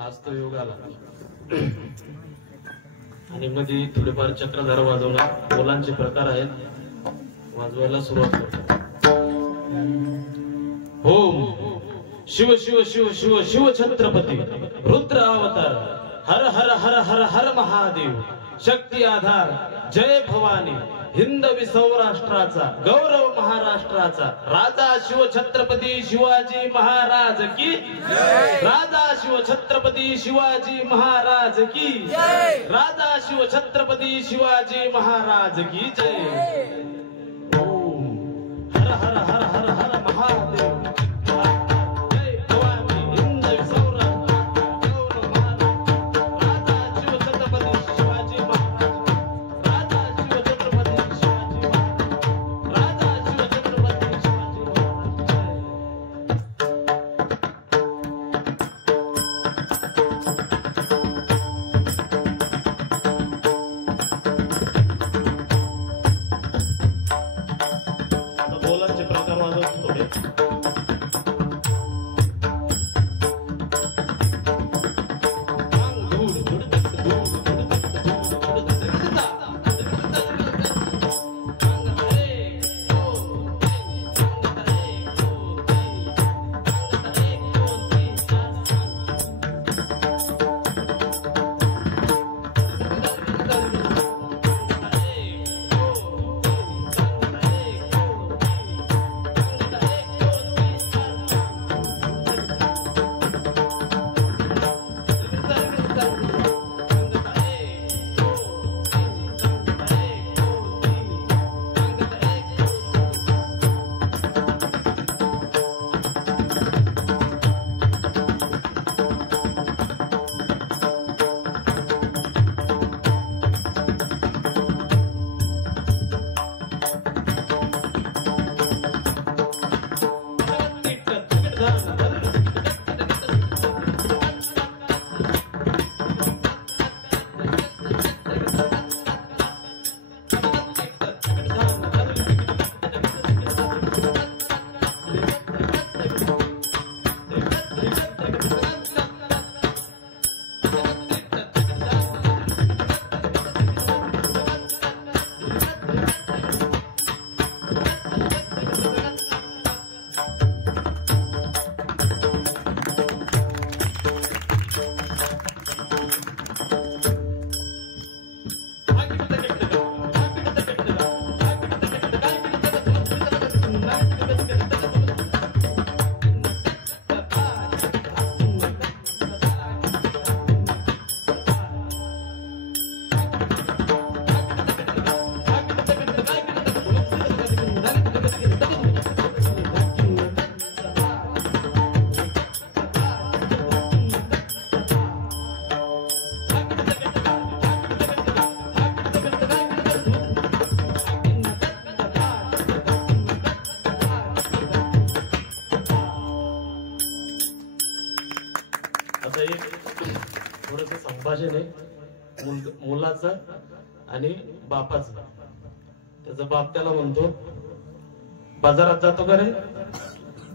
आज तो योग आला आणि मध्ये थोडेफार चक्रधार वाजवणार बोलांचे प्रकार आहेत, वाजवायला सुरुवात करतो. ओम शिव शिव शिव शिव शिव छत्रपती रुद्र अवतार हर हर हर हर हर महादेव शक्ती आधार जय भवानी हिंदवी सौराष्ट्राचा गौरव महाराष्ट्राचा राजा शिव छत्रपती शिवाजी महाराज की जय. राजा शिव छत्रपती शिवाजी महाराज की जय. राजा शिव छत्रपती शिवाजी महाराज की जय. ओम हर हर हर हर हर महादेव संभाषण आहे मुलाचं आणि बापाचं. त्याचा बाप त्याला म्हणतो बाजारात जातो का रे,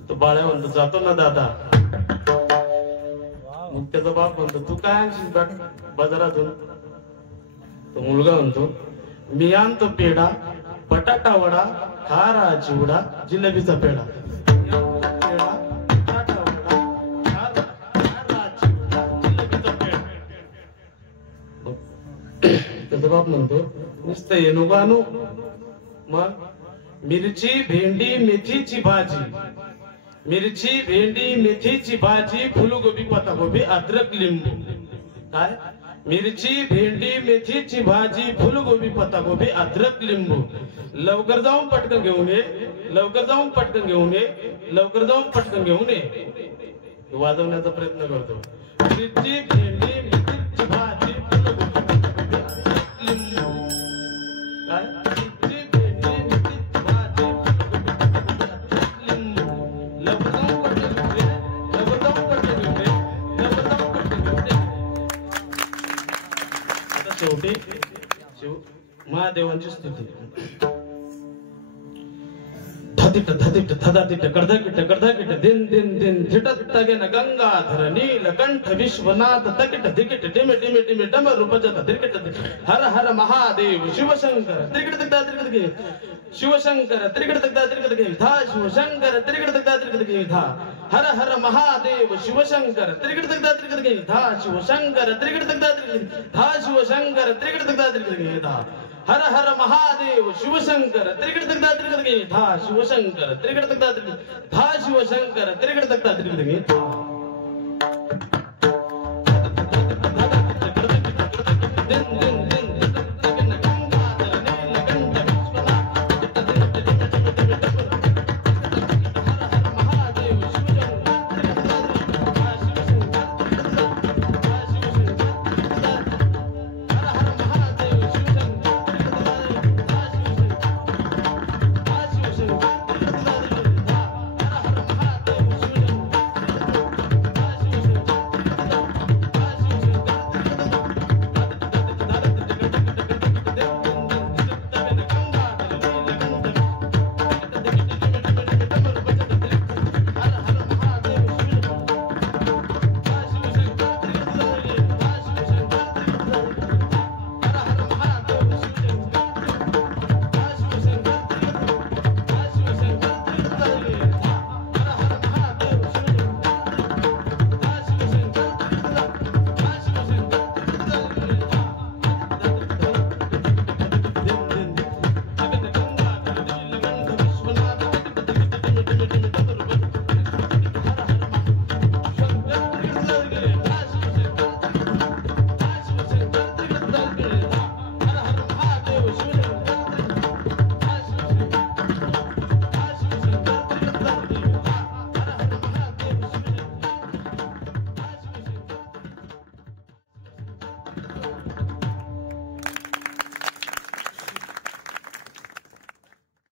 तो बाळ्या म्हणतो जातो ना दादा. मग त्याचा बाप म्हणतो तू काय आणशील बाजारातून. तो मुलगा म्हणतो मी आणतो पेढा बटाटा वडा खारा चिवडा जिलेबीचा पेढा. त्याचा बाप म्हणतो नुसतं ये नको आणू, मग मिरची भेंडी मेथीची भाजी, मिरची भेंडी मेथीची भाजी फुलगोबी पत्तागोबी अद्रक लिंबू. काय मिरची भेंडी मेथीची भाजी फुलगोबी पत्तागोबी अद्रक लिंबू. लवकर जाऊन पटकन घेऊन ये, लवकर जाऊन पटकन घेऊन ये, लवकर जाऊन पटकन घेऊन ये. वाजवण्याचा प्रयत्न करतो. मिरची भेंडी मेथीची भाजी शेवटी महादेवांची स्तुती. धतिट धतिट धदातिट कर्धकिट कर्धकिट दिन दिन दिन थिटत तगेन गंगाधर नीलकंठ विश्वनाथ तकिट धिकिट टिमे टिमे टिमे डमर रूपजत धिकिट हर हर महादेव शिवशंकर त्रिकिट तगदा त्रिकिट के शिवशंकर त्रिकिट तगदा त्रिकिट के धा शिवशंकर त्रिकिट तगदा त्रिकिट के धा हर हर महादेव शिवशंकर त्रिकिट तगदा त्रिकिट के धा शिवशंकर त्रिकिट तगदा त्रिकिट धा शिवशंकर त्रिकिट तगदा त्रिकिट के धा हर हर महादेव शिवशंकर त्रिकिट तगदा त्रिकिट के धा शिवशंकर त्रिकिट तगदा त्रिकिट धा शिवशंकर त्रिकिट तगदा त्रिकिट के धा